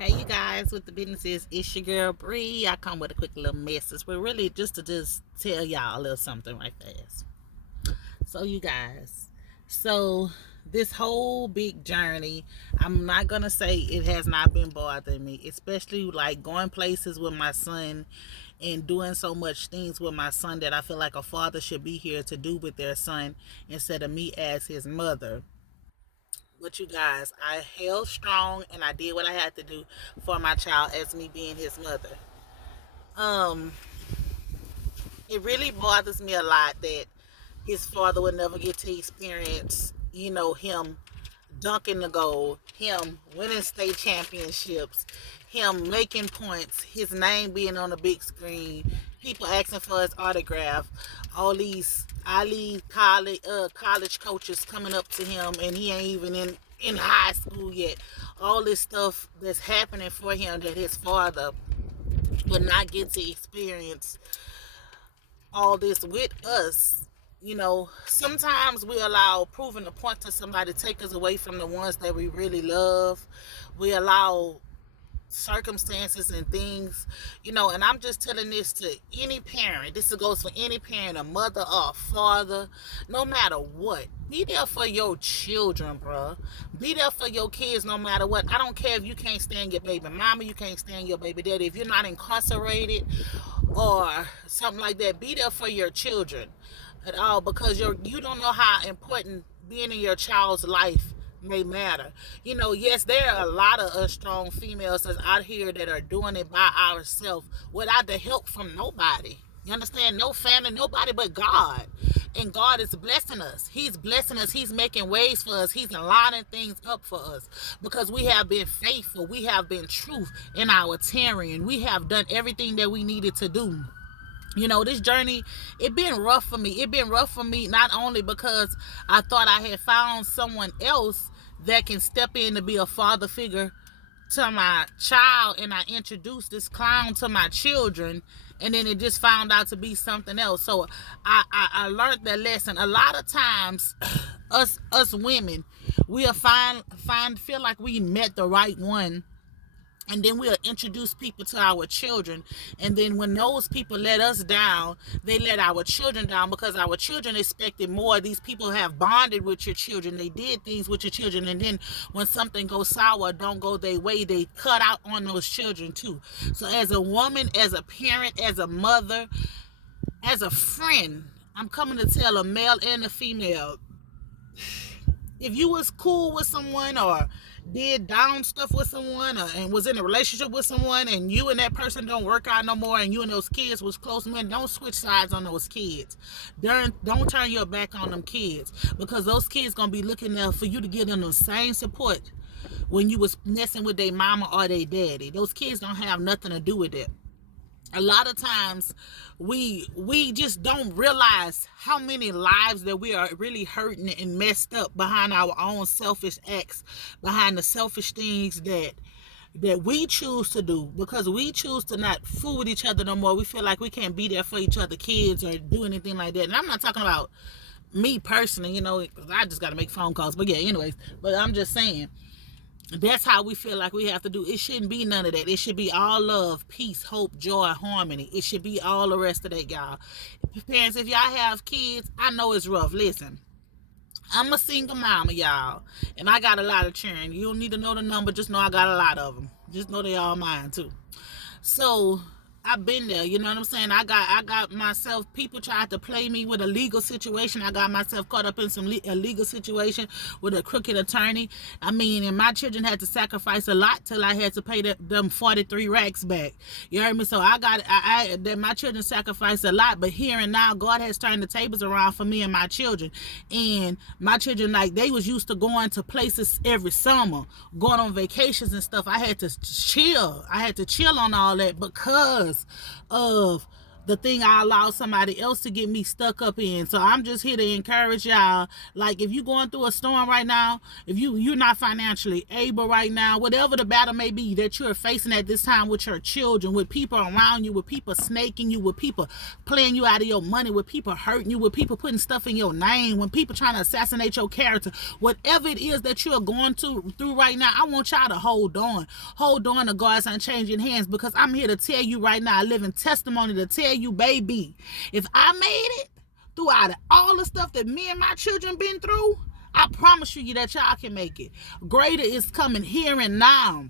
Hey you guys, with the businesses, it's your girl Bree. I come with a quick little message, but really just to tell y'all a little something right fast. So you guys, so this whole big journey, I'm not gonna say it has not been bothering me, especially like going places with my son and doing so much things with my son that I feel like a father should be here to do with their son instead of me as his mother. But you guys, I held strong and I did what I had to do for my child as me being his mother. Um, it really bothers me a lot that his father would never get to experience, him dunking the goal, him winning state championships, him making points, his name being on the big screen, people asking for his autograph, all these college coaches coming up to him, and he ain't even in high school yet. All this stuff that's happening for him that his father would not get to experience all this with us. Sometimes we allow proving a point to somebody take us away from the ones that we really love. We allow circumstances and things, and I'm just telling this to any parent. This goes for any parent, a mother or a father, no matter what. Be there for your children, bruh. Be there for your kids no matter what. I don't care if you can't stand your baby mama, you can't stand your baby daddy. If you're not incarcerated or something like that, be there for your children at all, because you don't know how important being in your child's life may matter. Yes, there are a lot of us strong females that's out here that are doing it by ourselves without the help from nobody. You understand? No family, nobody but God. And God is blessing us. He's blessing us. He's making ways for us. He's lining things up for us because we have been faithful. We have been truth in our tearing. We have done everything that we needed to do. This journey, it been rough for me. It been rough for me not only because I thought I had found someone else that can step in to be a father figure to my child, and I introduced this clown to my children, and then it just found out to be something else. So I learned that lesson. A lot of times us women, we'll feel like we met the right one, and then we'll introduce people to our children, and then when those people let us down, they let our children down because our children expected more. These people have bonded with your children, they did things with your children, and then when something goes sour, don't go their way, they cut out on those children too. So as a woman, as a parent, as a mother, as a friend, I'm coming to tell a male and a female, if you was cool with someone or did down stuff with someone, and was in a relationship with someone, and you and that person don't work out no more, and you and those kids was close, man, don't switch sides on those kids. Don't turn your back on them kids, because those kids gonna be looking there for you to give them the same support when you was messing with their mama or their daddy. Those kids don't have nothing to do with it. A lot of times we just don't realize how many lives that we are really hurting and messed up behind our own selfish acts, behind the selfish things that we choose to do, because we choose to not fool with each other no more. We feel like we can't be there for each other kids or do anything like that. And I'm not talking about me personally, because I just got to make phone calls, but yeah, anyways. But I'm just saying, that's how we feel like we have to do. It shouldn't be none of that. It should be all love, peace, hope, joy, harmony. It should be all the rest of that, y'all. Parents, if y'all have kids, I know it's rough. Listen, I'm a single mama, y'all, and I got a lot of children. You don't need to know the number, just know I got a lot of them. Just know they all mine too. So I've been there, you know what I'm saying? I got myself, people tried to play me with a legal situation. I got myself caught up in a legal situation with a crooked attorney. I mean, and my children had to sacrifice a lot till I had to pay them 43 racks back. You heard me? So my children sacrificed a lot, but here and now, God has turned the tables around for me and my children. And my children, like, they was used to going to places every summer, going on vacations and stuff. I had to chill on all that because of the thing I allow somebody else to get me stuck up in. So I'm just here to encourage y'all. Like, if you're going through a storm right now, if you're not financially able right now, whatever the battle may be that you're facing at this time with your children, with people around you, with people snaking you, with people playing you out of your money, with people hurting you, with people putting stuff in your name, when people trying to assassinate your character, whatever it is that you're going through right now, I want y'all to hold on. Hold on to God's unchanging hands, because I'm here to tell you right now, a living testimony to tell you, baby, if I made it throughout all the stuff that me and my children been through, I promise you that y'all can make it. Greater is coming here and now.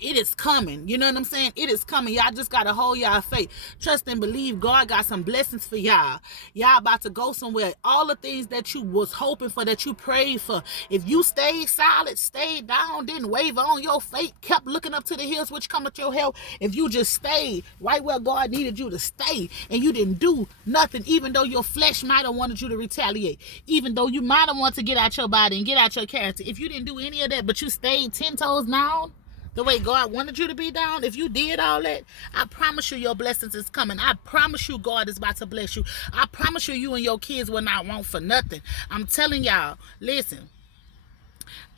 It is coming. You know what I'm saying? It is coming. Y'all just got to hold y'all faith. Trust and believe God got some blessings for y'all. Y'all about to go somewhere. All the things that you was hoping for, that you prayed for. If you stayed solid, stayed down, didn't waver on your faith, kept looking up to the hills which come with your help, if you just stayed right where God needed you to stay and you didn't do nothing, even though your flesh might have wanted you to retaliate, even though you might have wanted to get out your body and get out your character, if you didn't do any of that, but you stayed 10 toes down, the way God wanted you to be down, if you did all that, I promise you your blessings is coming. I promise you God is about to bless you. I promise you, you and your kids will not want for nothing. I'm telling y'all, listen.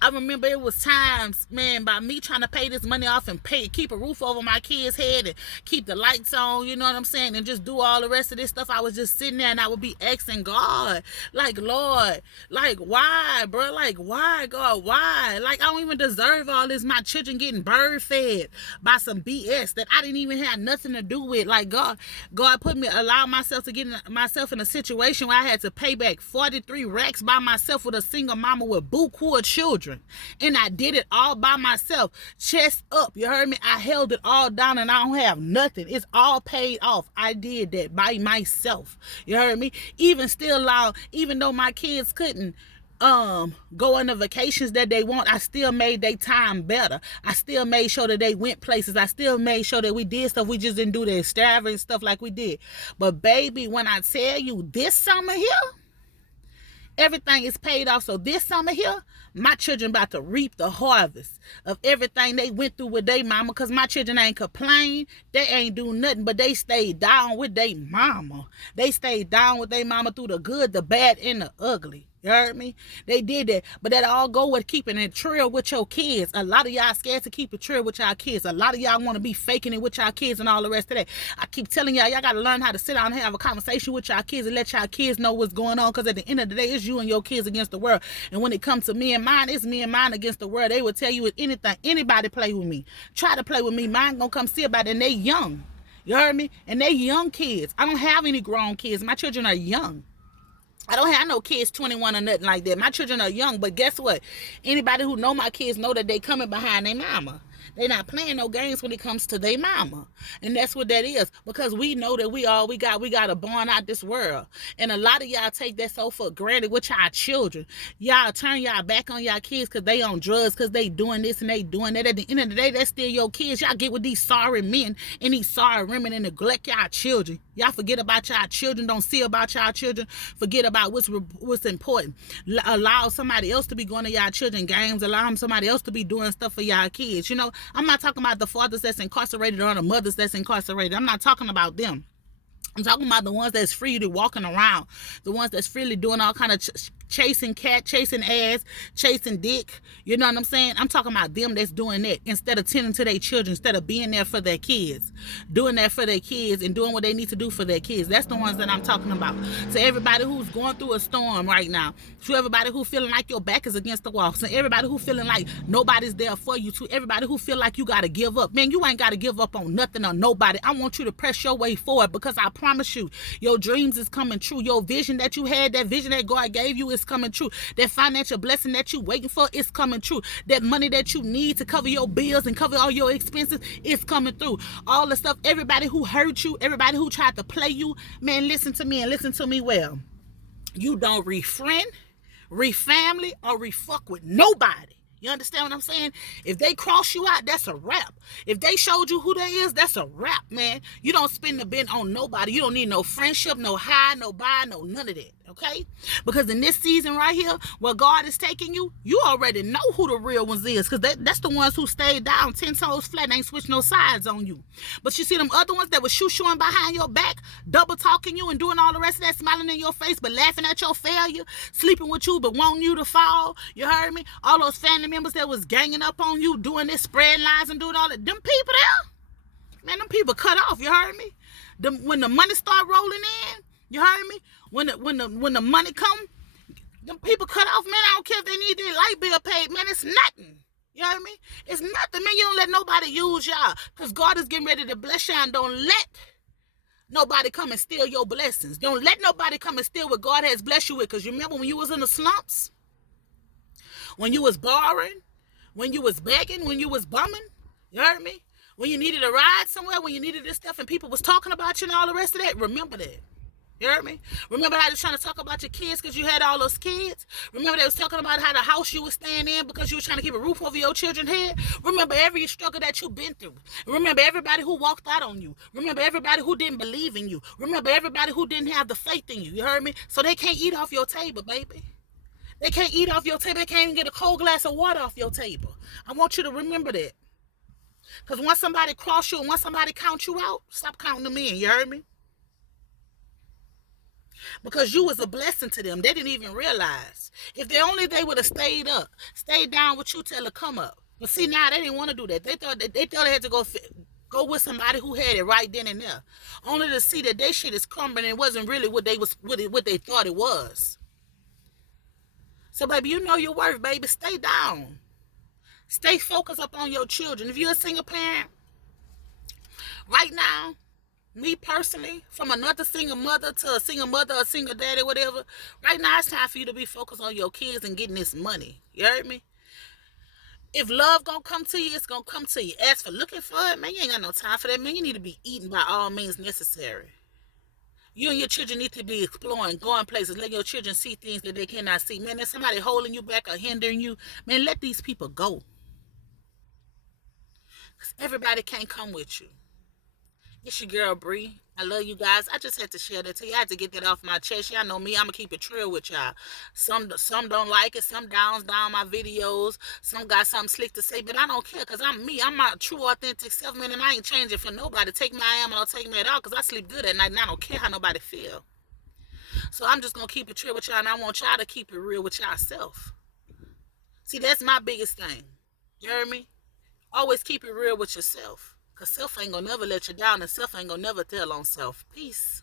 I remember it was times, man, by me trying to pay this money off and keep a roof over my kids' head and keep the lights on, you know what I'm saying, and just do all the rest of this stuff. I was just sitting there and I would be asking God, like, Lord, like, why, bro? Like, why, God? Why? Like, I don't even deserve all this. My children getting bird fed by some BS that I didn't even have nothing to do with. Like, God allowed myself to get myself in a situation where I had to pay back 43 racks by myself with a single mama with buku children. And I did it all by myself, chest up, you heard me? I held it all down and I don't have nothing. It's all paid off. I did that by myself, you heard me? Even though my kids couldn't go on the vacations that they want, I still made their time better. I still made sure that they went places. I still made sure that we did stuff. We just didn't do the extravagant stuff like we did. But baby, when I tell you this summer here, everything is paid off. So this summer here, my children about to reap the harvest of everything they went through with their mama, because my children ain't complain. They ain't do nothing, but they stayed down with their mama. They stayed down with their mama through the good, the bad, and the ugly. You heard me? They did that. But that all go with keeping it trill with your kids. A lot of y'all scared to keep it trill with y'all kids. A lot of y'all want to be faking it with y'all kids and all the rest of that. I keep telling y'all got to learn how to sit down and have a conversation with y'all kids and let y'all kids know what's going on, because at the end of the day, it's you and your kids against the world. And when it comes to me and mine, it's me and mine against the world. They will tell you, if anything, anybody play with me, try to play with me, mine gonna come see about it. And they young. You heard me? And they young kids. I don't have any grown kids. My children are young. I don't have no kids 21 or nothing like that. My children are young, but guess what? Anybody who know my kids know that they coming behind their mama. They not playing no games when it comes to their mama. And that's what that is. Because we know that we got a born out this world. And a lot of y'all take that so for granted with y'all children. Y'all turn y'all back on y'all kids because they on drugs, because they doing this and they doing that. At the end of the day, that's still your kids. Y'all get with these sorry men and these sorry women and neglect y'all children. Y'all forget about y'all children. Don't see about y'all children. Forget about what's important. Allow somebody else to be going to y'all children games. Allow somebody else to be doing stuff for y'all kids. You know, I'm not talking about the fathers that's incarcerated or the mothers that's incarcerated. I'm not talking about them. I'm talking about the ones that's freely walking around, the ones that's freely doing all kind of chasing cat, chasing ass, chasing dick. You know what I'm saying? I'm talking about them that's doing that instead of tending to their children, instead of being there for their kids, doing that for their kids and doing what they need to do for their kids. That's the ones that I'm talking about. So everybody who's going through a storm right now, to everybody who feeling like your back is against the wall, so everybody who feeling like nobody's there for you, to everybody who feel like you got to give up, man, you ain't got to give up on nothing or nobody. I want you to press your way forward, because I promise you, your dreams is coming true. Your vision that you had, that vision that God gave you is coming true. That financial blessing that you waiting for is coming true. That money that you need to cover your bills and cover all your expenses is coming through. All the stuff, everybody who hurt you, everybody who tried to play you, man, listen to me and listen to me well. You don't refriend, refamily, or refuck with nobody. You understand what I'm saying? If they cross you out, that's a wrap. If they showed you who they is, that's a wrap, man. You don't spend the bin on nobody. You don't need no friendship, no high, no buy, no none of that. Okay? Because in this season right here, where God is taking you, you already know who the real ones is. Because that's the ones who stayed down 10 toes flat and ain't switched no sides on you. But you see them other ones that was shooing behind your back, double talking you and doing all the rest of that, smiling in your face, but laughing at your failure, sleeping with you, but wanting you to fall. You heard me? All those family members that was ganging up on you, doing this, spreading lies and doing all that. Them people there, man, them people cut off. You heard me? When the money start rolling in, you heard me? When the money come, them people cut off, man. I don't care if they need their light bill paid, man. It's nothing. You heard me? It's nothing, man. You don't let nobody use y'all. Because God is getting ready to bless y'all, and don't let nobody come and steal your blessings. Don't let nobody come and steal what God has blessed you with. Because you remember when you was in the slumps? When you was borrowing? When you was begging? When you was bumming? You heard me? When you needed a ride somewhere? When you needed this stuff and people was talking about you and all the rest of that? Remember that. You heard me? Remember how they was trying to talk about your kids because you had all those kids? Remember they was talking about how the house you was staying in because you was trying to keep a roof over your children's head? Remember every struggle that you've been through. Remember everybody who walked out on you. Remember everybody who didn't believe in you. Remember everybody who didn't have the faith in you. You heard me? So they can't eat off your table, baby. They can't eat off your table. They can't even get a cold glass of water off your table. I want you to remember that. Because once somebody cross you and once somebody count you out, stop counting them in. You heard me? Because you was a blessing to them. They didn't even realize. If they would have stayed up, stayed down with you till it come up. But see, now they didn't want to do that. They thought they had to go with somebody who had it right then and there, only to see that their shit is crumbling and it wasn't really what they thought it was. So, baby, you know your worth, baby. Stay down. Stay focused up on your children. If you're a single parent, right now, me personally, from another single mother to a single mother, a single daddy, whatever, right now it's time for you to be focused on your kids and getting this money. You heard me? If love gonna come to you, it's gonna come to you. As for looking for it, man, you ain't got no time for that, man. You need to be eating by all means necessary. You and your children need to be exploring, going places, letting your children see things that they cannot see. Man, there's somebody holding you back or hindering you. Man, let these people go. Because everybody can't come with you. It's your girl, Bree. I love you guys. I just had to share that to you. I had to get that off my chest. Y'all know me. I'm going to keep it real with y'all. Some don't like it. Some down my videos. Some got something slick to say, but I don't care because I'm me. I'm my true, authentic self, man, and I ain't changing for nobody. Take me I am and I'll take me at all because I sleep good at night and I don't care how nobody feel. So I'm just going to keep it real with y'all, and I want y'all to keep it real with yourself. See, that's my biggest thing. You heard me? Always keep it real with yourself. Because self ain't going to never let you down, and self ain't going to never tell on self. Peace.